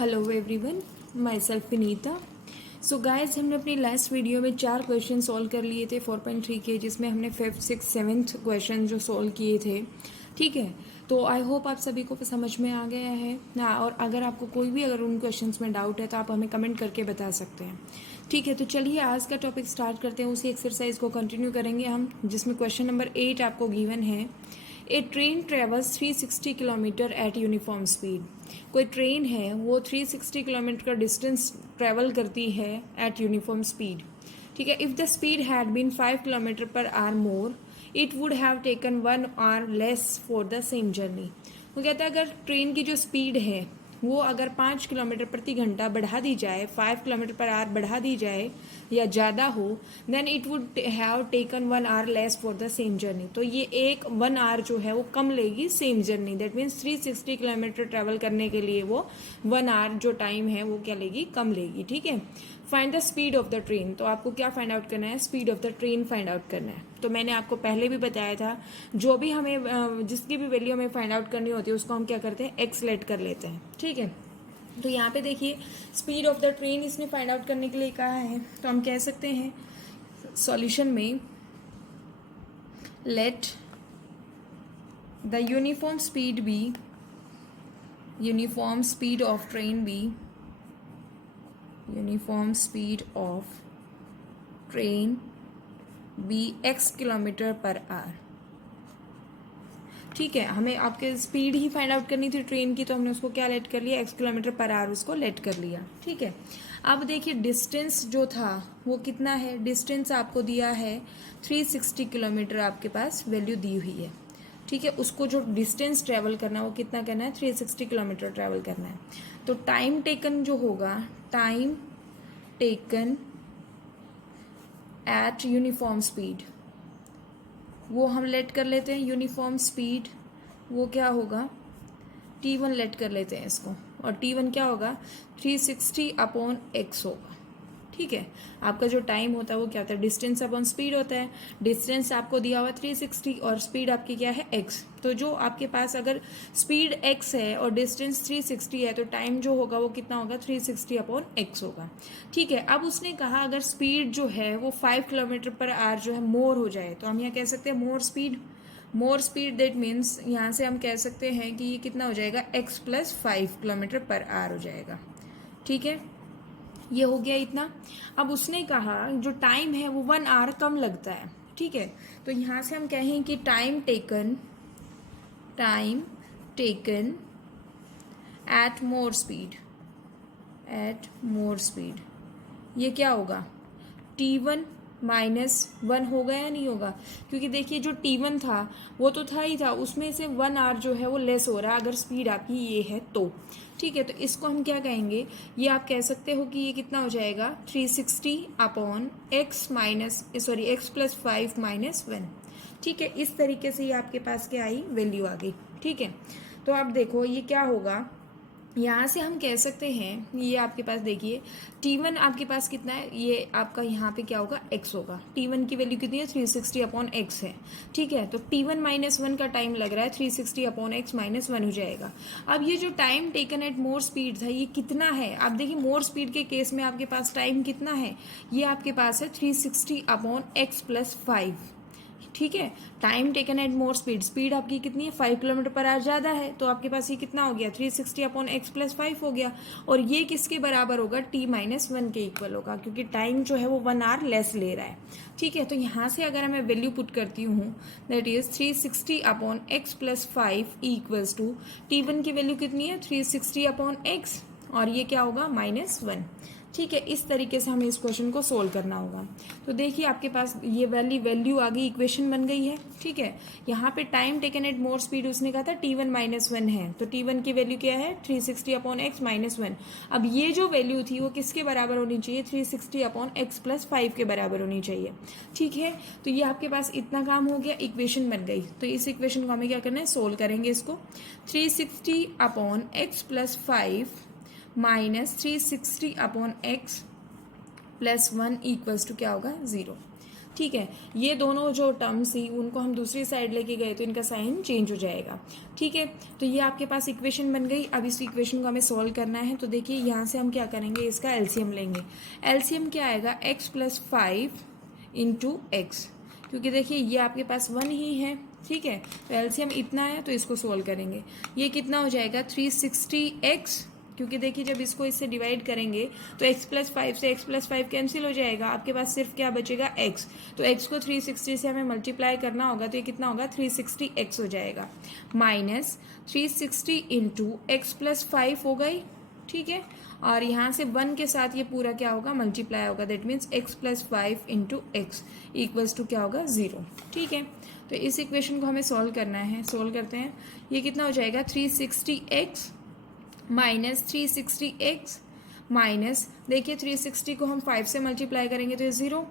Hello everyone, my self Vinita. So guys, हमने अपनी last video में 4 क्वेश्चन सॉल्व कर लिए थे 4.3 के, जिसमें हमने 5th 6th 7th क्वेश्चन जो सॉल्व किए थे। ठीक है, तो आई होप आप सभी को समझ में आ गया है ना। और अगर आपको कोई भी अगर उन क्वेश्चंस में डाउट है तो आप हमें कमेंट करके बता सकते हैं। ठीक है, तो चलिए आज का टॉपिक स्टार्ट करते हैं। उसी एक्सरसाइज को कंटिन्यू करेंगे हम, जिसमें क्वेश्चन नंबर 8 आपको गिवन है। A train travels 360 kilometre at uniform speed. कोई ट्रेन है वो 360 किलोमीटर का डिस्टेंस ट्रेवल करती है एट यूनिफॉर्म स्पीड। ठीक है, if the speed had been 5 kilometre per hour more, it would have taken 1 hour less for the same journey. वो कहता है अगर ट्रेन की जो स्पीड है वो अगर 5 किलोमीटर प्रति घंटा बढ़ा दी जाए, 5 किलोमीटर पर आवर बढ़ा दी जाए या ज़्यादा हो, then it would have taken 1 hour less for the same journey. तो ये एक 1 आवर जो है वो कम लेगी same journey. That means 360 kilometre travel करने के लिए वो 1 आवर जो टाइम है वो क्या लेगी, कम लेगी। ठीक है, find the speed of the train. तो आपको क्या फाइंड आउट करना है, speed of the train find out करना है। तो मैंने आपको पहले भी बताया था, जो भी हमें जिसकी भी वैल्यू हमें फाइंड आउट करनी होती है उसको हम क्या करते हैं, एक्स लेट कर लेते हैं। ठीक है, तो यहाँ पे देखिए स्पीड ऑफ द ट्रेन इसने फाइंड आउट करने के लिए कहा है, तो हम कह सकते हैं सॉल्यूशन में let the uniform speed be, uniform speed of train be, uniform speed of train be x kilometre per hour. ठीक है, हमें आपके स्पीड ही फाइंड आउट करनी थी ट्रेन की, तो हमने उसको क्या लेट कर लिया, x किलोमीटर पर आवर उसको लेट कर लिया। ठीक है, अब देखिए डिस्टेंस जो था वो कितना है, डिस्टेंस आपको दिया है 360 किलोमीटर, आपके पास वैल्यू दी हुई है। ठीक है, उसको जो डिस्टेंस ट्रेवल करना है वो कितना करना है, 360 किलोमीटर ट्रेवल करना है। तो टाइम टेकन जो होगा, time taken at uniform speed, वो हम लेट कर लेते हैं। यूनिफॉर्म स्पीड वो क्या होगा, T1 लेट कर लेते हैं इसको, और T1 क्या होगा, 360 अपॉन x होगा। ठीक है, आपका जो टाइम होता है वो क्या होता है, डिस्टेंस अपॉन स्पीड होता है। डिस्टेंस आपको दिया हुआ 360 और स्पीड आपकी क्या है, x। तो जो आपके पास अगर स्पीड x है और डिस्टेंस 360 है, तो टाइम जो होगा वो कितना होगा, 360 अपॉन x होगा। ठीक है, अब उसने कहा अगर स्पीड जो है वो 5 किलोमीटर पर आवर जो है मोर हो जाए, तो हम यहाँ कह सकते हैं more speed. More speed that means यहाँ से हम कह सकते हैं कि ये कितना हो जाएगा, x plus 5 kilometre per our हो जाएगा। ठीक है, ये हो गया इतना। अब उसने कहा जो टाइम है वो 1 आवर कम लगता है। ठीक है, तो यहाँ से हम कहें कि time taken at more speed, ये क्या होगा, T1 -1 होगा या नहीं होगा, क्योंकि देखिए जो T1 था वो तो था ही था, उसमें से 1 आवर जो है वो लेस हो रहा है अगर स्पीड आपकी ये है तो। ठीक है, तो इसको हम क्या कहेंगे, ये आप कह सकते हो कि ये कितना हो जाएगा, 360 अपॉन x प्लस 5 -1। ठीक है, इस तरीके से ये आपके पास क्या आई, वैल्यू आ गई। ठीक है, तो आप देखो ये क्या होगा, यहाँ से हम कह सकते हैं, ये आपके पास देखिए T1 आपके पास कितना है, ये आपका यहाँ पे क्या होगा, x होगा। T1 की वैल्यू कितनी है, 360 अपॉन x है। ठीक है, तो T1 -1 का टाइम लग रहा है, 360 अपॉन x -1 हो जाएगा। अब ये जो time taken at more speed था ये कितना है, आप देखिए मोर स्पीड के केस में आपके पास टाइम कितना है, ये आपके पास है 360 अपॉन x प्लस 5। ठीक है, time taken at more speed, speed आपकी कितनी है, 5 किलोमीटर पर आवर ज़्यादा है, तो आपके पास ये कितना हो गया, 360 अपॉन x प्लस 5 हो गया। और ये किसके बराबर होगा, T -1 के इक्वल होगा, क्योंकि टाइम जो है वो 1 आवर लेस ले रहा है। ठीक है, तो यहाँ से अगर मैं वैल्यू पुट करती हूँ, that is 360 upon x plus 5 equals to T1 की वैल्यू कितनी है, 360 अपॉन x, और ये क्या होगा, -1। ठीक है, इस तरीके से हमें इस क्वेश्चन को सोल्व करना होगा। तो देखिए आपके पास ये वैल्यू आ गई, इक्वेशन बन गई है। ठीक है, यहाँ पे time taken at more speed उसने कहा था T1 -1 है, तो T1 की वैल्यू क्या है, 360 अपॉन x -1। अब ये जो वैल्यू थी वो किसके बराबर होनी चाहिए, 360 अपॉन x प्लस 5 के बराबर होनी चाहिए। ठीक है, तो ये आपके पास इतना काम हो गया, इक्वेशन बन गई। तो इस इक्वेशन को हमें क्या करना है, सोल्व करेंगे इसको। 360 upon x plus 5 -360 upon x plus 1 equals to क्या होगा, 0। ठीक है, ये दोनों जो टर्म्स थी उनको हम दूसरी साइड लेके गए तो इनका साइन चेंज हो जाएगा। ठीक है, तो ये आपके पास इक्वेशन बन गई। अब इस इक्वेशन को हमें सॉल्व करना है। तो देखिए यहाँ से हम क्या करेंगे, इसका एलसीएम लेंगे। एलसीएम क्या आएगा, x प्लस 5 इंटू एक्स, क्योंकि देखिए ये आपके पास 1 ही है। ठीक है, तो एलसीएम इतना है तो इसको सोल्व करेंगे। ये कितना हो जाएगा 360x, क्योंकि देखिए जब इसको इससे डिवाइड करेंगे तो x प्लस 5 से x प्लस 5 कैंसिल हो जाएगा, आपके पास सिर्फ क्या बचेगा x। तो x को 360 से हमें मल्टीप्लाई करना होगा, तो ये कितना होगा 360x हो जाएगा। माइनस 360 इंटू एक्स प्लस 5 हो गई। ठीक है, और यहाँ से 1 के साथ ये पूरा क्या होगा, मल्टीप्लाई होगा। That means x plus 5 into x equals to क्या होगा 0। ठीक है, तो इस इक्वेशन को हमें सॉल्व करना है। सॉल्व करते हैं, ये कितना हो जाएगा 360x माइनस 360x माइनस, देखिए 360 को हम 5 से मल्टीप्लाई करेंगे तो ये 0,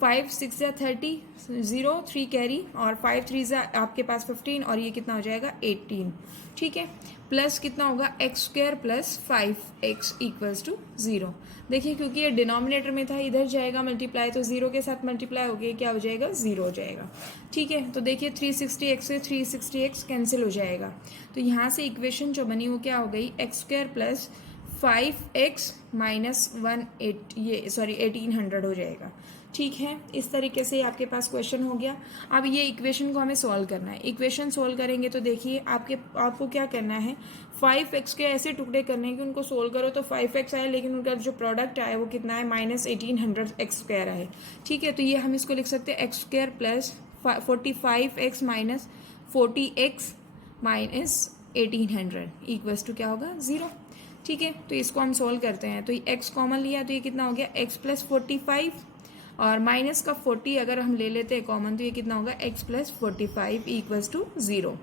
5 6 या 30, 0 3 कैरी, और 5 3 आपके पास 15, और ये कितना हो जाएगा 18। ठीक है, प्लस कितना होगा x square plus 5x equals to 0। देखिए क्योंकि ये डिनोमिनेटर में था, इधर जाएगा मल्टीप्लाई, तो 0 के साथ मल्टीप्लाई हो गया, क्या हो जाएगा 0 हो जाएगा। ठीक है, तो देखिए 360x से 360x कैंसिल हो जाएगा, तो यहाँ से इक्वेशन जो बनी वो क्या हो गई, x square plus 5x minus 1800 हो जाएगा। ठीक है, इस तरीके से आपके पास क्वेश्चन हो गया। अब ये इक्वेशन को हमें सॉल्व करना है। इक्वेशन सॉल्व करेंगे तो देखिए आपको क्या करना है, 5x के ऐसे टुकड़े करने हैं कि उनको सोल्व करो तो 5x आए, लेकिन उनका जो प्रोडक्ट आए वो कितना है, माइनस 1800x स्क्वायर आए। ठीक है, तो ये हम इसको लिख सकते हैं x square plus 45x minus 40x minus 1800 equals to क्या होगा 0। ठीक है, तो इसको हम सोल्व करते हैं। तो ये x कॉमन लिया तो ये कितना हो गया x प्लस 45, और माइनस का 40 अगर हम ले लेते हैं कॉमन तो ये कितना होगा x प्लस 45 इक्वल्स टू 0।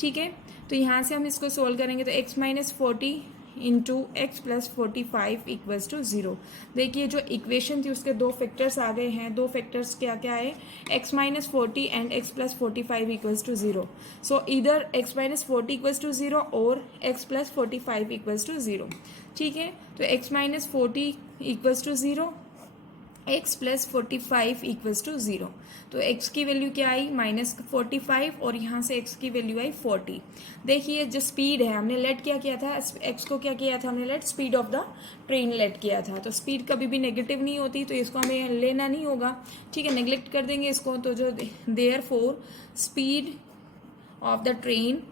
ठीक है, तो यहाँ से हम इसको सोल्व करेंगे तो x minus 40 into x plus 45 equals to 0। देखिए जो इक्वेशन थी उसके दो फैक्टर्स आ गए हैं। दो फैक्टर्स क्या क्या है, x minus 40 and x plus 45 equals to 0। So इधर x माइनस 40 इक्वल्स टू 0 और x प्लस 45 इक्वल्स टू 0। ठीक है, तो x minus 40 equals to 0, x plus 45 equals to 0। तो x की वैल्यू क्या आई, माइनस 45, और यहाँ से x की वैल्यू आई 40। देखिए जो स्पीड है, हमने लेट क्या किया था, x को क्या किया था हमने let, speed of the train let किया था। तो स्पीड कभी भी नेगेटिव नहीं होती, तो इसको हमें लेना नहीं होगा। ठीक है, नेग्लेक्ट कर देंगे इसको। तो जो therefore speed of the train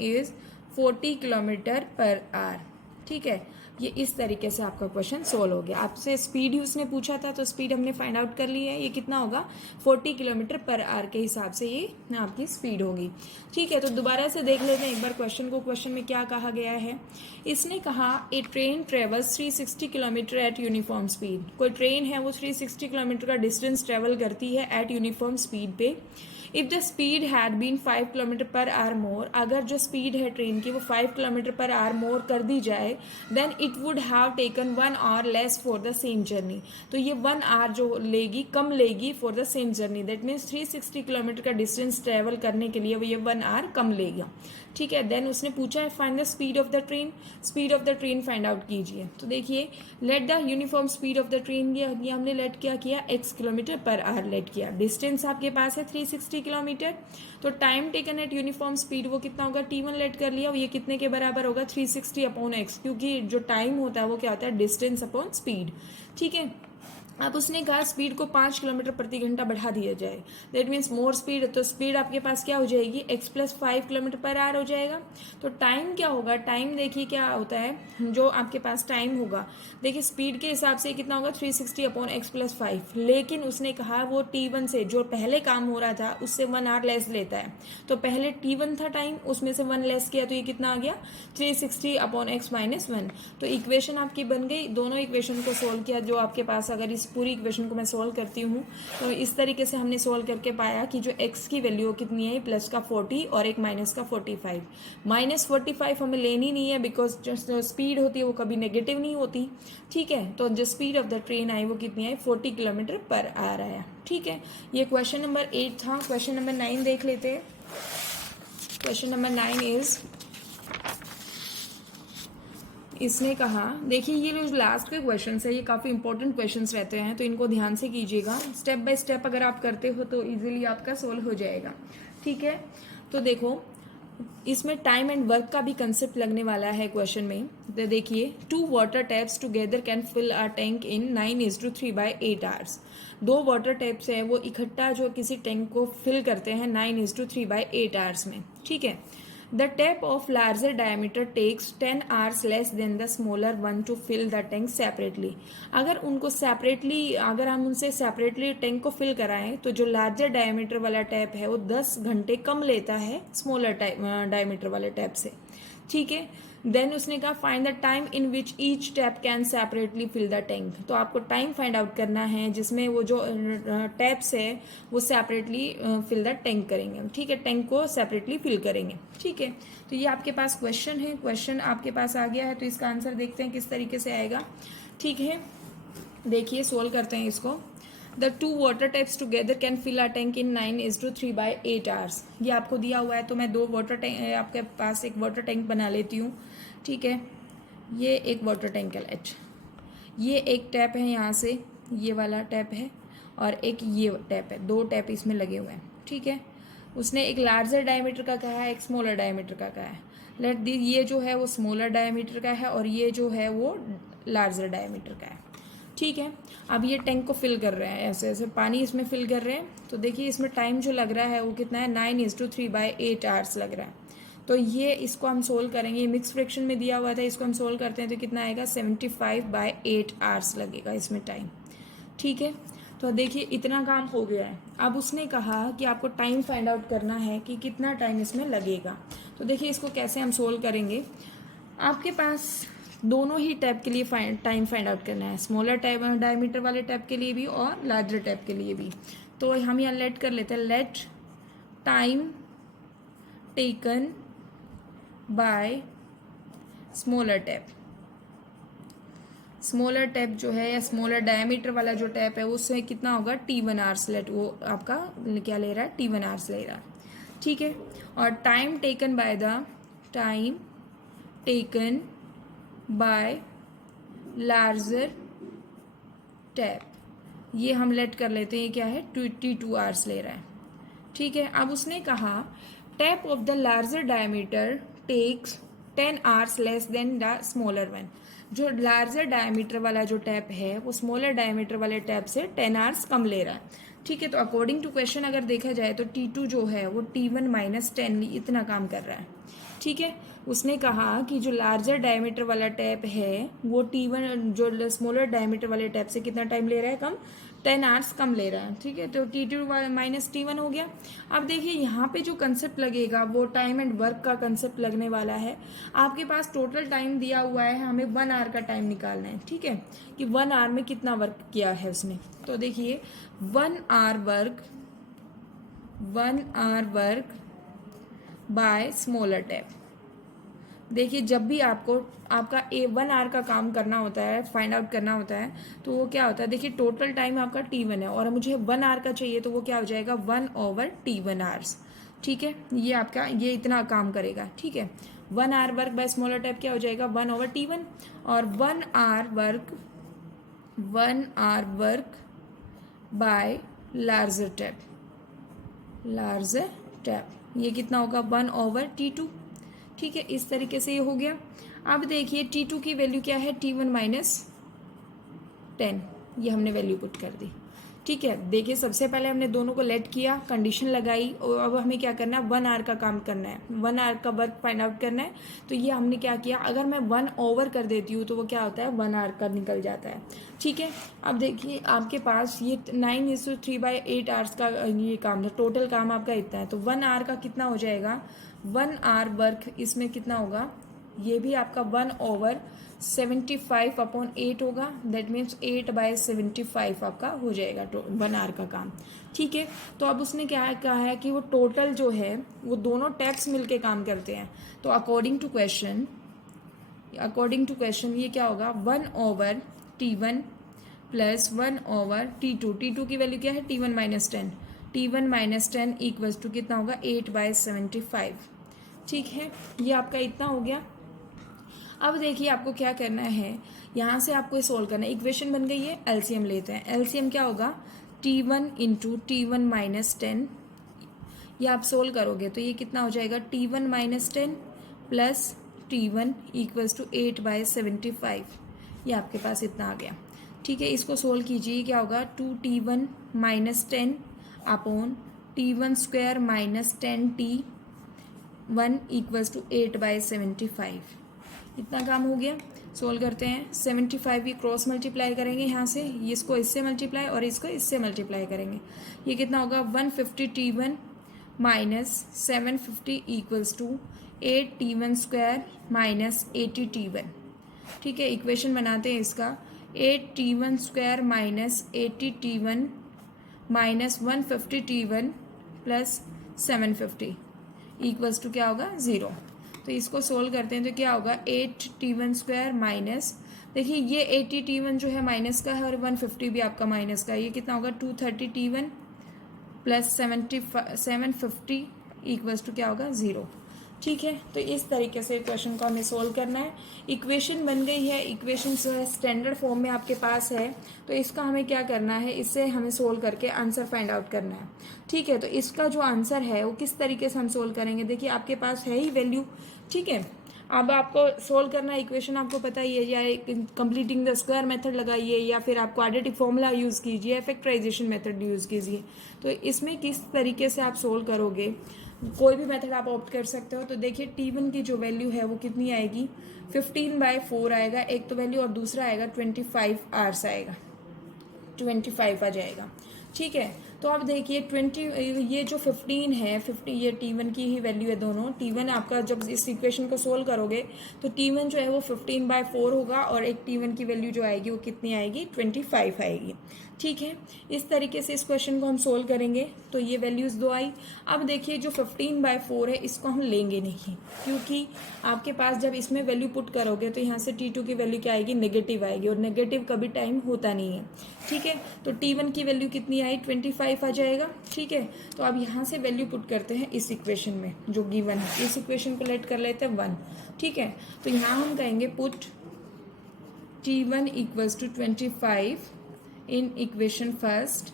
is 40 kilometre per hour. ठीक है, ये इस तरीके से आपका क्वेश्चन सोल्व हो गया। आपसे स्पीड ही उसने पूछा था, तो स्पीड हमने फाइंड आउट कर ली है। ये कितना होगा 40 किलोमीटर पर आवर के हिसाब से ये आपकी स्पीड होगी। ठीक है, तो दोबारा से देख लेते हैं एक बार क्वेश्चन को। क्वेश्चन में क्या कहा गया है, इसने कहा a train travels 360 kilometre at uniform speed. कोई ट्रेन है वो 360 किलोमीटर का डिस्टेंस ट्रेवल करती है एट यूनिफॉर्म स्पीड पे। If the speed had been 5 kilometre per hour more, अगर जो स्पीड है ट्रेन की वो 5 किलोमीटर पर आवर मोर कर दी जाए, then it would have taken 1 hour less for the same journey. तो ये 1 आवर जो लेगी, कम लेगी for the same journey. That means 360 kilometre का डिस्टेंस ट्रेवल करने के लिए वो ये 1 आवर कम लेगा। ठीक है, देन उसने पूछा है find the speed of the train. Speed of the train find out कीजिए। तो देखिए let the uniform speed of the train, ये हमने लेट क्या किया, x kilometre per hour let किया। डिस्टेंस आपके पास है 360 किलोमीटर, तो time taken at uniform speed वो कितना होगा, t1 लेट कर लिया। ये कितने के बराबर होगा, 360 अपॉन x, क्योंकि जो टाइम होता है वो क्या होता है, डिस्टेंस अपॉन स्पीड। ठीक है, अब उसने कहा स्पीड को 5 किलोमीटर प्रति घंटा बढ़ा दिया जाए। दैट मीन्स मोर स्पीड, तो स्पीड आपके पास क्या हो जाएगी, x plus 5 kilometre per our हो जाएगा। तो टाइम क्या होगा, टाइम देखिए क्या होता है, जो आपके पास टाइम होगा, देखिए स्पीड के हिसाब से कितना होगा 360 अपॉन एक्स प्लस 5, लेकिन उसने कहा वो t1 से जो पहले काम हो रहा था उससे 1 आवर लेस लेता है। तो पहले t1 था टाइम, उसमें से 1 लेस किया, तो ये कितना आ गया 360 अपॉन एक्स माइनस 1। तो इक्वेशन आपकी बन गई। दोनों इक्वेशन को सोल्व किया जो आपके पास, अगर इस पूरी इक्वेशन को मैं सोल्व करती हूँ तो इस तरीके से हमने सोल्व करके पाया कि जो x की वैल्यू कितनी है, प्लस का 40 और एक माइनस का 45। माइनस 45 हमें लेनी नहीं है, बिकॉज जो स्पीड होती है वो कभी नेगेटिव नहीं होती। ठीक है, तो जो स्पीड ऑफ द ट्रेन आई वो कितनी है, 40 किलोमीटर पर आवर आया। ठीक है, ये क्वेश्चन नंबर 8 था। क्वेश्चन नंबर 9 देख लेते हैं। क्वेश्चन नंबर 9 इज इसने कहा, देखिए ये जो लास्ट के क्वेश्चन है ये काफ़ी इंपॉर्टेंट क्वेश्चंस रहते हैं, तो इनको ध्यान से कीजिएगा। स्टेप बाय स्टेप अगर आप करते हो तो इजीली आपका सोल्व हो जाएगा। ठीक है, तो देखो इसमें टाइम एंड वर्क का भी कंसेप्ट लगने वाला है क्वेश्चन में। तो देखिए 2 water taps together can fill a tank in 9:3/8 hours. 2 water taps हैं वो इकट्ठा जो किसी टैंक को फिल करते हैं 9:3/8 आवर्स में। ठीक है, the tap of larger diameter takes 10 hours less than the smaller one to fill the tank separately. अगर उनको सेपरेटली, अगर हम उनसे सेपरेटली टैंक को फिल कराएं तो जो लार्जर डायमीटर वाला टैप है वो 10 घंटे कम लेता है स्मॉलर डायमीटर वाले टैप से। ठीक है, देन उसने कहा find the time in which each tap can separately fill the tank. तो आपको टाइम फाइंड आउट करना है जिसमें वो जो टैप्स है वो सेपरेटली फिल द टैंक करेंगे। ठीक है, टैंक को सेपरेटली फिल करेंगे। ठीक है, तो ये आपके पास क्वेश्चन है, क्वेश्चन आपके पास आ गया है, तो इसका आंसर देखते हैं किस तरीके से आएगा। ठीक है, देखिए सोल्व करते हैं इसको। The 2 water taps together can fill a tank in 9:3/8 hours. ये आपको दिया हुआ है, तो मैं 2 वाटर टैंक, आपके पास एक वाटर टैंक बना लेती हूँ। ठीक है, ये एक वाटर टैंक है एच, ये एक टैप है यहाँ से, ये वाला टैप है, और एक ये टैप है, 2 टैप इसमें लगे हुए हैं। ठीक है, उसने एक लार्जर डायमीटर का कहा है, एक स्मॉलर डायमीटर का कहा है। लेट दी, ये जो है वो स्मॉलर डायमीटर का है और ये जो है वो लार्जर डायमीटर का है। ठीक है, अब ये टैंक को फिल कर रहे हैं, ऐसे ऐसे पानी इसमें फिल कर रहे हैं। तो देखिए इसमें टाइम जो लग रहा है वो कितना है, 9:3/8 आवर्स लग रहा है। तो ये इसको हम सोल्व करेंगे, ये मिक्स फ्रैक्शन में दिया हुआ था, इसको हम सोल्व करते हैं तो कितना आएगा, 75/8 आवर्स लगेगा इसमें टाइम। ठीक है, तो देखिए इतना काम हो गया है। अब उसने कहा कि आपको टाइम फाइंड आउट करना है कि कितना टाइम इसमें लगेगा। तो देखिए इसको कैसे हम सोल्व करेंगे। आपके पास दोनों ही टैप के लिए टाइम फाइंड आउट करना है, स्मॉलर टैप डायमीटर वाले टैप के लिए भी और लार्जर टैप के लिए भी। तो हम यहाँ लेट कर लेते हैं, let time taken by smaller tap. Smaller tap जो है या स्मॉलर डायमीटर वाला जो टैप है उससे कितना होगा, T1 आवर्स लेट, वो आपका क्या ले रहा है, T1 आवर्स ले रहा है। ठीक है, और time taken by the time taken bye larger tap, ये हम लेट कर लेते हैं, ये क्या है, T2 आवर्स ले रहा है। ठीक है, अब उसने कहा tap of the larger diameter takes 10 hours less than the smaller one. जो लार्जर डायमीटर वाला जो टैप है वो स्मॉलर डायमीटर वाले टैप से 10 आवर्स कम ले रहा है। ठीक है, तो अकॉर्डिंग टू क्वेश्चन अगर देखा जाए तो T2 जो है वो T1 - 10 इतना काम कर रहा है। ठीक है, उसने कहा कि जो लार्जर डायमीटर वाला टैप है वो T1 जो स्मॉलर डायमीटर वाले टैप से कितना टाइम ले रहा है, कम, 10 आवर्स कम ले रहा है। ठीक है, तो T2 - T1 हो गया। अब देखिए यहाँ पे जो कंसेप्ट लगेगा वो टाइम एंड वर्क का कंसेप्ट लगने वाला है। आपके पास टोटल टाइम दिया हुआ है, हमें 1 आवर का टाइम निकालना है। ठीक है, कि 1 आवर में कितना वर्क किया है उसने। तो देखिए 1 hour work by smaller tap. देखिए जब भी आपको आपका 1 आवर का काम करना होता है, फाइंड आउट करना होता है, तो वो क्या होता है, देखिए टोटल टाइम आपका T1 है और मुझे 1 आवर का चाहिए, तो वो क्या हो जाएगा, 1/T1 आवर्स। ठीक है, ये आपका ये इतना काम करेगा। ठीक है, 1 hour work by smaller tap क्या हो जाएगा, 1/T1, और 1 hour work by larger tap, ये कितना होगा, 1/T2। ठीक है, इस तरीके से ये हो गया। अब देखिए T2 की वैल्यू क्या है, T1 - 10, ये हमने वैल्यू पुट कर दी। ठीक है, देखिए सबसे पहले हमने दोनों को लेट किया, कंडीशन लगाई, और अब हमें क्या करना है, 1 आवर का काम करना है, 1 आवर का वर्क फाइंड आउट करना है। तो ये हमने क्या किया, अगर मैं 1 ओवर कर देती हूँ तो वो क्या होता है, 1 आवर का निकल जाता है। ठीक है, अब देखिए आपके पास ये 9:3/8 आवर्स का ये काम है, टोटल काम आपका इतना है, तो 1 आवर का कितना हो जाएगा, 1 आवर वर्क इसमें कितना होगा, ये भी आपका 1/75/8 होगा, दैट मीन्स 8/75 आपका हो जाएगा 1 आवर का काम। ठीक है, तो अब उसने क्या कहा है कि वो टोटल जो है वो दोनों टैप्स मिलके काम करते हैं। तो अकॉर्डिंग टू क्वेश्चन ये क्या होगा, 1/T1 प्लस 1/T2, T2 की वैल्यू क्या है, T1 - 10 इक्वल्स टू कितना होगा, 8/75। ठीक है, ये आपका इतना हो गया। अब देखिए आपको क्या करना है, यहाँ से आपको सोल्व करना है। इक्वेशन बन गई है, एलसीएम लेते हैं। एलसीएम क्या होगा, T1 इंटू T1 माइनस 10, ये आप सोल्व करोगे तो ये कितना हो जाएगा, T1 minus 10 plus T1 equals to 8/75, ये आपके पास इतना आ गया। ठीक है, इसको सोल्व कीजिए, क्या होगा 2T1 minus 10 upon T1 square minus 10T1 equals to 8/75, इतना काम हो गया। सोल्व करते हैं, 75 ये क्रॉस मल्टीप्लाई करेंगे यहाँ से, इसको इससे मल्टीप्लाई और इसको इससे मल्टीप्लाई करेंगे, ये कितना होगा 150T1 minus 750 equals to 8T1 square minus 80T1। ठीक है, इक्वेशन बनाते हैं इसका, 8T1 square minus 80T1 minus 150T1 plus 750 equals to क्या होगा 0। तो इसको सोल्व करते हैं तो क्या होगा 8T1 स्क्वायर माइनस, देखिए ये 80T1 जो है माइनस का है और 150 भी आपका माइनस का है, ये कितना होगा 230T1 प्लस 750 इक्वल्स टू क्या होगा 0। ठीक है, तो इस तरीके से क्वेश्चन को हमें सोल्व करना है। इक्वेशन बन गई है, इक्वेशन जो है स्टैंडर्ड फॉर्म में आपके पास है, तो इसका हमें क्या करना है, इससे हमें सोल्व करके आंसर फाइंड आउट करना है। ठीक है, तो इसका जो आंसर है वो किस तरीके से हम सोल्व करेंगे, देखिए आपके पास है ही वैल्यू। ठीक है, अब आपको सोल्व करना है, इक्वेशन आपको पता ही है, या कंप्लीटिंग द स्क्वायर मेथड लगाइए या फिर आप क्वाड्रेटिक फॉर्मूला यूज़ कीजिए, फैक्टराइजेशन मेथड यूज़ कीजिए। तो इसमें किस तरीके से आप सोल्व करोगे, कोई भी मेथड आप ऑप्ट कर सकते हो। तो देखिए T1 की जो वैल्यू है वो कितनी आएगी, 15/4 आएगा एक तो वैल्यू, और दूसरा आएगा 25 आवर्स आएगा, 25 आ जाएगा। ठीक है, तो अब देखिए 20, ये जो 15 है 50, ये T1 की ही वैल्यू है दोनों। T1 आपका जब इस इक्वेशन को सोल्व करोगे तो T1 जो है वो 15/4 होगा, और एक T1 की वैल्यू जो आएगी वो कितनी आएगी 25 आएगी। ठीक है, इस तरीके से इस क्वेश्चन को हम सोल्व करेंगे। तो ये वैल्यूज़ दो आई। अब देखिए जो 15/4 है इसको हम लेंगे नहीं, क्योंकि आपके पास जब इसमें वैल्यू पुट करोगे तो यहाँ से T2 की वैल्यू क्या आएगी, नेगेटिव आएगी, और नेगेटिव कभी टाइम होता नहीं है। ठीक है, तो T1 की वैल्यू कितनी आई 25 आ जाएगा। ठीक है, तो अब यहाँ से वैल्यू पुट करते हैं इस इक्वेशन में जो गिवन है, इस इक्वेशन को लेट कर लेते हैं 1। ठीक है, तो यहाँ हम कहेंगे put T1 equals to 25 in equation first.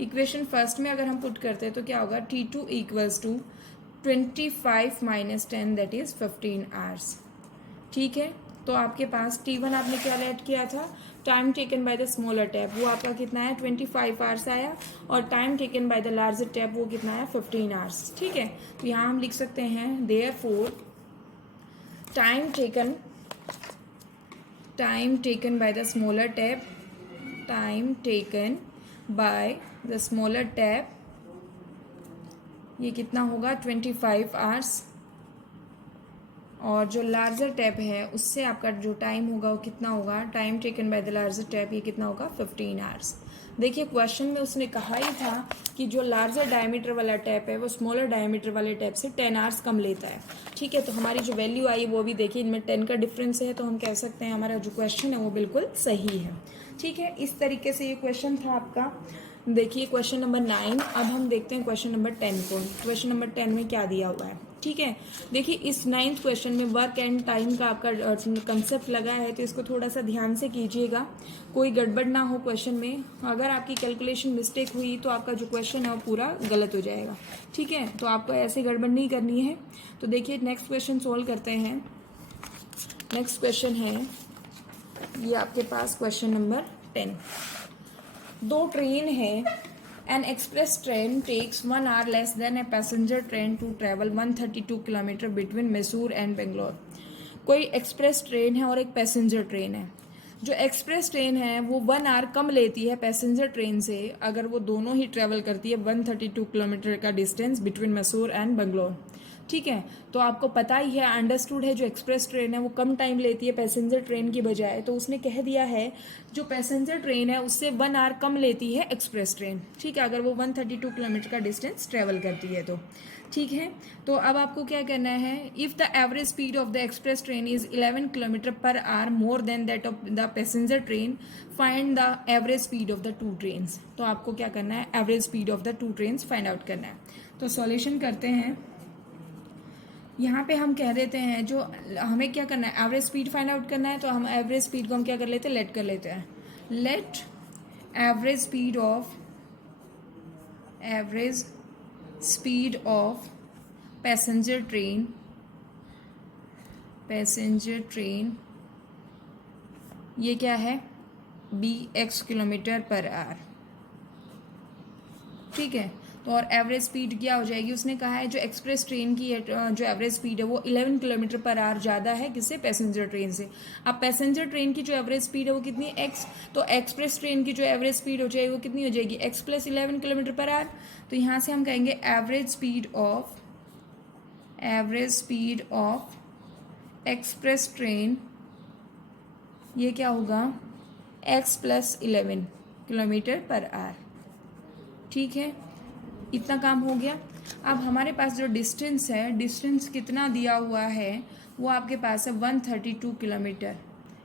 Equation first में अगर हम पुट करते हैं तो क्या होगा T2 equals to 25 minus 10 that is 15 hours. ठीक है, तो आपके पास T1 आपने क्या लेट किया था, time taken by the smaller tap, वो आपका कितना है 25 आवर्स आया, और time taken by the larger tap वो कितना है 15 आवर्स। ठीक है, तो यहाँ हम लिख सकते हैं therefore time taken by the smaller tap, time taken by the smaller tap, ये कितना होगा 25 आवर्स, और जो लार्जर टैप है उससे आपका जो टाइम होगा वो कितना होगा, time taken by the larger tap ये कितना होगा 15 आवर्स। देखिए क्वेश्चन में उसने कहा ही था कि जो लार्जर डायमीटर वाला टैप है वो स्मॉलर डायमीटर वाले टैप से 10 आवर्स कम लेता है। ठीक है, तो हमारी जो वैल्यू आई वो भी देखिए, इनमें 10 का डिफरेंस है, तो हम कह सकते हैं हमारा जो क्वेश्चन है वो बिल्कुल सही है। ठीक है, इस तरीके से ये क्वेश्चन था आपका। देखिए क्वेश्चन नंबर 9, अब हम देखते हैं क्वेश्चन नंबर 10 को। क्वेश्चन नंबर 10 में क्या दिया हुआ है। ठीक है, देखिए इस 9th क्वेश्चन में वर्क एंड टाइम का आपका कंसेप्ट लगा है, तो इसको थोड़ा सा ध्यान से कीजिएगा, कोई गड़बड़ ना हो क्वेश्चन में। अगर आपकी कैलकुलेशन मिस्टेक हुई तो आपका जो क्वेश्चन है वो पूरा गलत हो जाएगा। ठीक है, तो आपको ऐसे गड़बड़ नहीं करनी है। तो देखिए नेक्स्ट क्वेश्चन सोल्व करते हैं। नेक्स्ट क्वेश्चन है ये आपके पास क्वेश्चन नंबर 10। दो ट्रेन है, an express train takes 1 hour less than a passenger train to travel 132 kilometre between Mysore and Bangalore. कोई एक्सप्रेस ट्रेन है और एक पैसेंजर ट्रेन है। जो एक्सप्रेस ट्रेन है वो 1 आवर कम लेती है पैसेंजर ट्रेन से, अगर वो दोनों ही ट्रेवल करती है 132 किलोमीटर का distance between Mysore and Bangalore. ठीक है, तो आपको पता ही है, अंडरस्टूड है, जो एक्सप्रेस ट्रेन है वो कम टाइम लेती है पैसेंजर ट्रेन की बजाय, तो उसने कह दिया है जो पैसेंजर ट्रेन है उससे 1 आवर कम लेती है एक्सप्रेस ट्रेन। ठीक है, अगर वो 132 किलोमीटर का डिस्टेंस ट्रेवल करती है तो। ठीक है, तो अब आपको क्या करना है, if the average speed of the express train is 11 kilometre per hour more than that of the passenger train, find the average speed of the two trains. तो आपको क्या करना है, average speed of the two trains find out करना है। तो solution करते हैं। यहाँ पे हम कह देते हैं जो हमें क्या करना है, एवरेज स्पीड फाइंड आउट करना है, तो हम एवरेज स्पीड को हम क्या कर लेते हैं, लेट कर लेते हैं। Let average speed of passenger train ये क्या है, bx किलोमीटर पर आवर, ठीक है। तो और एवरेज स्पीड क्या हो जाएगी, उसने कहा है जो एक्सप्रेस ट्रेन की जो एवरेज स्पीड है वो 11 किलोमीटर पर आवर ज़्यादा है किससे, पैसेंजर ट्रेन से। अब पैसेंजर ट्रेन की जो एवरेज स्पीड है वो कितनी है, x, तो एक्सप्रेस ट्रेन की जो एवरेज स्पीड हो जाएगी वो कितनी हो जाएगी, x plus 11 kilometre per our. तो यहाँ से हम कहेंगे average speed of express train ये क्या होगा, x plus 11 kilometre per hour, ठीक है। इतना काम हो गया। अब हमारे पास जो डिस्टेंस है, डिस्टेंस कितना दिया हुआ है, वो आपके पास है 132 किलोमीटर,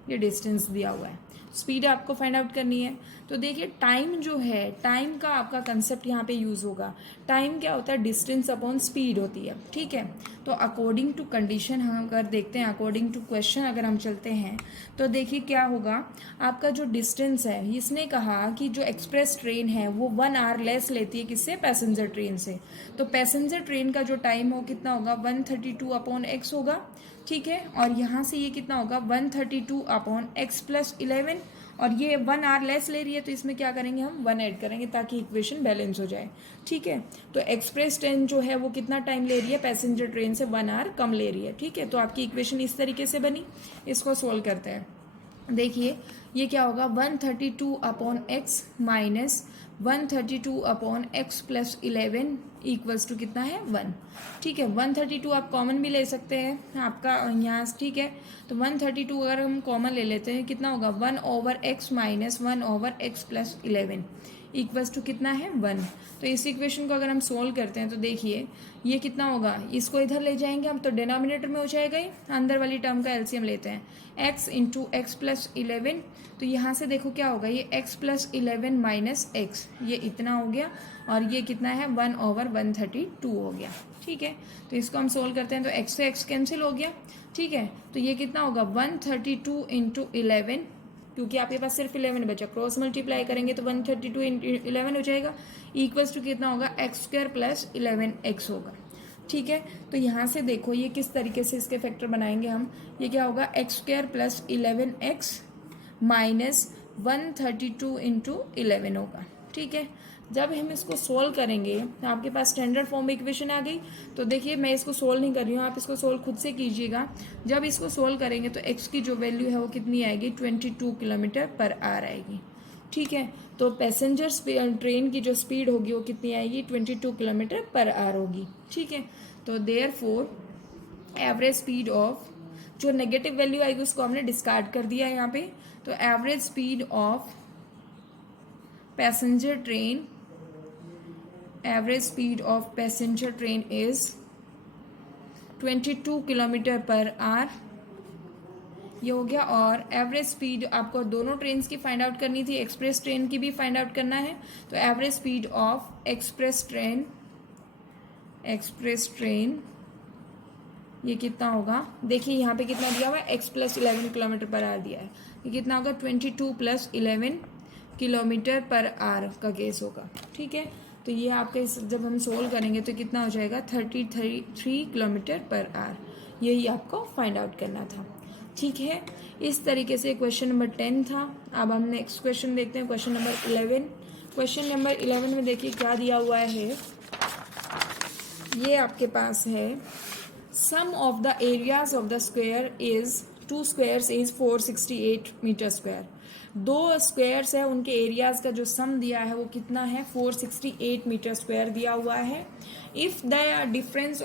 ये डिस्टेंस दिया हुआ है। स्पीड आपको फाइंड आउट करनी है। तो देखिए टाइम जो है, टाइम का आपका कंसेप्ट यहाँ पे यूज़ होगा। टाइम क्या होता है, डिस्टेंस अपॉन स्पीड होती है, ठीक है। तो अकॉर्डिंग टू कंडीशन हम अगर देखते हैं, अकॉर्डिंग टू क्वेश्चन अगर हम चलते हैं, तो देखिए क्या होगा, आपका जो डिस्टेंस है, इसने कहा कि जो एक्सप्रेस ट्रेन है वो 1 आवर लेस लेती है किससे, पैसेंजर ट्रेन से। तो पैसेंजर ट्रेन का जो टाइम हो कितना होगा, 132 अपॉन एक्स होगा, ठीक है। और यहाँ से ये कितना होगा, 132 अपॉन एक्स प्लस 11, और ये 1 आवर लेस ले रही है तो इसमें क्या करेंगे, हम 1 ऐड करेंगे ताकि इक्वेशन बैलेंस हो जाए, ठीक है। तो एक्सप्रेस ट्रेन जो है वो कितना टाइम ले रही है, पैसेंजर ट्रेन से 1 आवर कम ले रही है, ठीक है। तो आपकी इक्वेशन इस तरीके से बनी। इसको सोल्व करते हैं। देखिए ये क्या होगा, 132 upon x minus 132 upon x plus 11 equals to कितना है, 1, ठीक है। 132 आप कॉमन भी ले सकते हैं आपका यहाँ, ठीक है। तो 132 अगर हम कॉमन ले लेते हैं कितना होगा, 1 over x minus 1 over x plus 11 equals to कितना है, 1। तो इस इक्वेशन को अगर हम सोल्व करते हैं तो देखिए ये कितना होगा, इसको इधर ले जाएंगे हम तो डिनोमिनेटर में हो जाएगा ही, अंदर वाली टर्म का एलसीएम लेते हैं, x इंटू एक्स प्लस 11। तो यहाँ से देखो क्या होगा, ये x प्लस 11 माइनस एक्स, ये इतना हो गया, और ये कितना है, 1 ओवर 132 हो गया, ठीक है। तो इसको हम सोल्व करते हैं तो x से x कैंसिल हो गया, ठीक है। तो ये कितना होगा, 132 इंटू 11, क्योंकि आपके पास सिर्फ 11 बचा, क्रॉस मल्टीप्लाई करेंगे तो 132 इंटू 11 हो जाएगा, इक्वल्स टू कितना होगा, एक्स स्क्वायर प्लस 11x होगा, ठीक है। तो यहाँ से देखो ये किस तरीके से इसके फैक्टर बनाएंगे हम, ये क्या होगा, x square plus 11x minus 132 into 11 होगा, ठीक है। जब हम इसको सोल्व करेंगे तो आपके पास स्टैंडर्ड फॉर्म में इक्वेशन आ गई। तो देखिए मैं इसको सोल्व नहीं कर रही हूँ, आप इसको सोल्व खुद से कीजिएगा। जब इसको सोल्व करेंगे तो x की जो वैल्यू है वो कितनी आएगी, 22 किलोमीटर पर आवर आएगी, ठीक है। तो पैसेंजर ट्रेन की जो स्पीड होगी वो कितनी आएगी, 22 किलोमीटर पर आवर होगी, ठीक है। तो देयरफॉर एवरेज स्पीड ऑफ, जो नेगेटिव वैल्यू आएगी उसको हमने डिस्कार्ड कर दिया है यहाँ पे। तो average speed of passenger train, average speed of passenger train is 22 kilometre per our, ये हो गया। और एवरेज स्पीड आपको दोनों ट्रेन की फाइंड आउट करनी थी, एक्सप्रेस ट्रेन की भी फाइंड आउट करना है। तो average speed of express train ये कितना होगा, देखिए यहाँ पे कितना दिया हुआ है, x plus 11 kilometre per our दिया है, ये कितना होगा, 22 प्लस 11 किलोमीटर पर आवर का केस होगा, ठीक है। तो ये आपके जब हम सोल्व करेंगे तो कितना हो जाएगा, 33 किलोमीटर पर आवर, यही आपको फाइंड आउट करना था, ठीक है। इस तरीके से क्वेश्चन नंबर 10 था। अब हम नेक्स्ट क्वेश्चन देखते हैं, क्वेश्चन नंबर 11। क्वेश्चन नंबर 11 में देखिए क्या दिया हुआ है, ये आपके पास है, sum of the areas of the square is 2 squares is 468 metre square. 2 squares है, उनके एरियाज का जो सम दिया है वो कितना है, 468 मीटर स्क्वायर दिया हुआ है। If the difference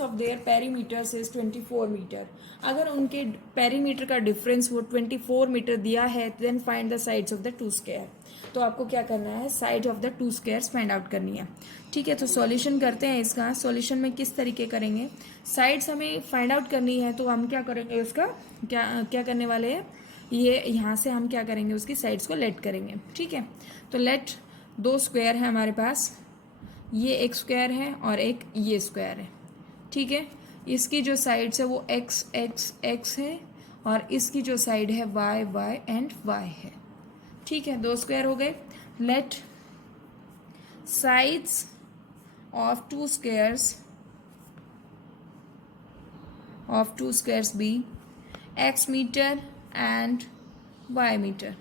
of their perimeters is 24 metre, अगर उनके पेरीमीटर का डिफरेंस वो 24 मीटर दिया है, then find the sides of the 2 square. तो आपको क्या करना है, side of the 2 squares find out करनी है, ठीक है। तो सॉल्यूशन करते हैं इसका। सॉल्यूशन में किस तरीके करेंगे, साइड्स हमें फाइंड आउट करनी है, तो हम क्या करेंगे, उसका क्या करने वाले हैं, ये यहाँ से हम क्या करेंगे, उसकी साइड्स को लेट करेंगे, ठीक है। तो लेट 2 स्क्वायर है हमारे पास, ये एक स्क्वायर है और एक ये स्क्वायर है, ठीक है। इसकी जो साइड्स है वो एक्स एक्स एक्स है और इसकी जो साइड है वाई वाई एंड वाई है। ठीक है, 2 स्क्वायर हो गए। Let sides of two squares be x metre and y metre.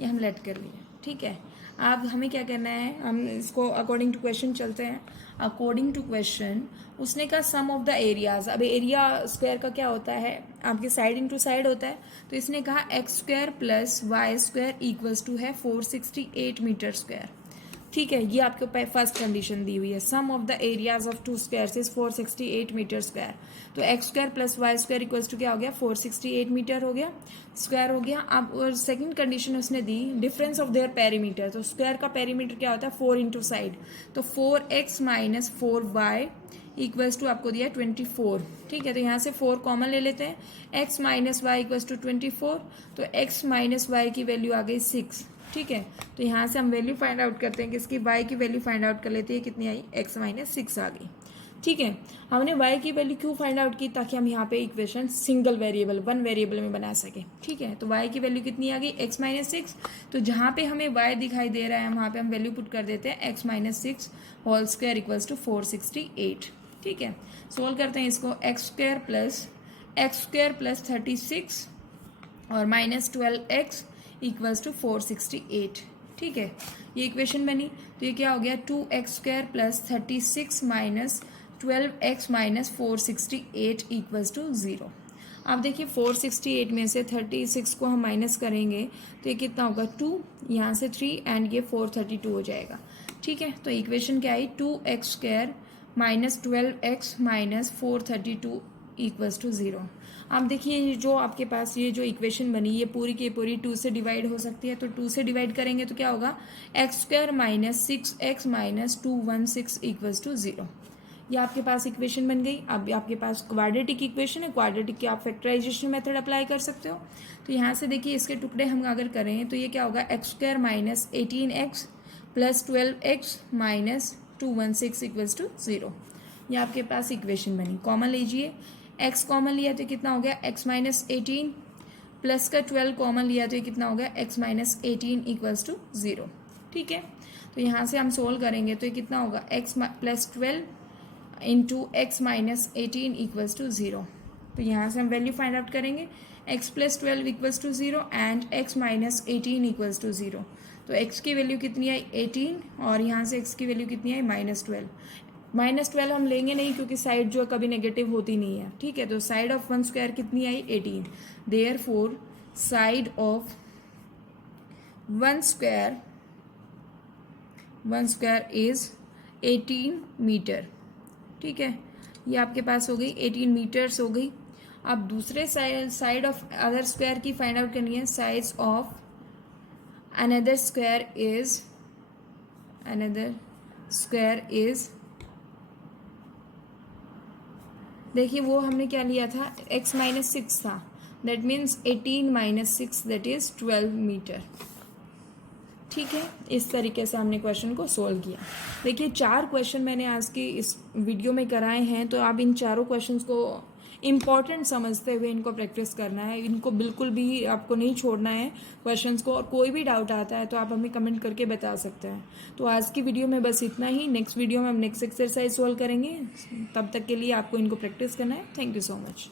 ये हम लेट कर लिए। ठीक है, अब हमें क्या करना है, हम इसको अकॉर्डिंग टू क्वेश्चन चलते हैं। अकॉर्डिंग टू क्वेश्चन उसने कहा सम ऑफ द एरियाज। अब एरिया स्क्वायर का क्या होता है, आपके साइड इंटू साइड होता है। तो इसने कहा x square plus Y square equals to है 468 मीटर स्क्वायर। ठीक है, ये आपके फर्स्ट कंडीशन दी हुई है। Sum of the areas of two squares is 468 metre square. तो X square plus Y square equals to क्या हो गया, 468 मीटर हो गया, स्क्वायर हो गया। अब और सेकंड कंडीशन उसने दी डिफरेंस ऑफ देयर पेरीमीटर। तो स्क्वायर का पेरीमीटर क्या होता है, 4 इंटू साइड। तो 4x minus 4y equals to आपको दिया 24। ठीक है, तो यहाँ से 4 कॉमन ले लेते हैं। x minus y equals to 24। तो x माइनस वाई की वैल्यू आ गई 6। ठीक है, तो यहाँ से हम वैल्यू फाइंड आउट करते हैं कि इसकी y की वैल्यू फाइंड आउट कर लेते हैं, कितनी आई, x माइनस 6 आ गई। ठीक है, हमने y की वैल्यू क्यों फाइंड आउट की, ताकि हम यहाँ पे इक्वेशन सिंगल वेरिएबल 1 वेरिएबल में बना सके। ठीक है, तो y की वैल्यू कितनी आ गई, x माइनस 6। तो जहाँ पे हमें y दिखाई दे रहा है वहाँ पे हम वैल्यू पुट कर देते हैं x minus 6 whole square equals to 468। ठीक है, सोल्व करते हैं इसको। एक्स स्क्वायर प्लस 36 और माइनस 12x इक्वल्स टू 468। ठीक है, ये इक्वेशन बनी। तो ये क्या हो गया, 2x square plus 36 minus 12x minus 468 equals to 0। अब देखिए 468 में से 36 को हम माइनस करेंगे तो ये कितना होगा, 2, यहाँ से 3 एंड ये 432 हो जाएगा। ठीक है, तो इक्वेशन क्या आई, 2x square minus 12x minus 432 equals to 0। अब देखिए ये जो आपके पास ये जो इक्वेशन बनी ये पूरी की पूरी 2 से डिवाइड हो सकती है। तो 2 से डिवाइड करेंगे तो क्या होगा, x square minus 6x minus 216 equals to 0। ये आपके पास इक्वेशन बन गई। अब आपके पास क्वाड्रेटिक इक्वेशन है, क्वाड्रेटिक की आप फैक्टराइजेशन मेथड अप्लाई कर सकते हो। तो यहाँ से देखिए इसके टुकड़े हम अगर करें तो ये क्या होगा, x square minus 18x plus 12x minus 216 equals to 0। ये आपके पास इक्वेशन बनी। कॉमन लीजिए, x कॉमन लिया तो कितना हो गया, x माइनस 18 प्लस का 12 कॉमन लिया तो ये कितना हो गया, x माइनस 18 इक्वल्स टू 0। ठीक है, तो यहाँ से हम सोल्व करेंगे तो ये कितना होगा, x plus 12 into x minus 18 equals to 0। तो यहाँ से हम वैल्यू फाइंड आउट करेंगे, x plus 12 equals to 0 and x minus 18 equals to 0। तो x की वैल्यू कितनी आई, 18, और यहाँ से x की वैल्यू कितनी आई, माइनस 12। माइनस 12 हम लेंगे नहीं क्योंकि साइड जो कभी नेगेटिव होती नहीं है। ठीक है, तो साइड ऑफ 1 स्क्वायर कितनी आई, 18। Therefore side of 1 square is 18 metre. ठीक है, ये आपके पास हो गई 18 मीटर्स हो गई। अब दूसरे साइड ऑफ अदर स्क्वायर की फाइंड आउट करनी है। Size of another square is देखिए वो हमने क्या लिया था, x माइनस 6 था, that means 18 minus 6 that is 12 metre. ठीक है, इस तरीके से हमने क्वेश्चन को सोल्व किया। देखिए 4 क्वेश्चन मैंने आज की इस वीडियो में कराए हैं, तो आप इन चारों क्वेश्चंस को इम्पॉर्टेंट समझते हुए इनको प्रैक्टिस करना है। इनको बिल्कुल भी आपको नहीं छोड़ना है क्वेश्चंस को, और कोई भी डाउट आता है तो आप हमें कमेंट करके बता सकते हैं। तो आज की वीडियो में बस इतना ही। नेक्स्ट वीडियो में हम नेक्स्ट एक्सरसाइज सोल्व करेंगे। तब तक के लिए आपको इनको प्रैक्टिस करना है। Thank you so much.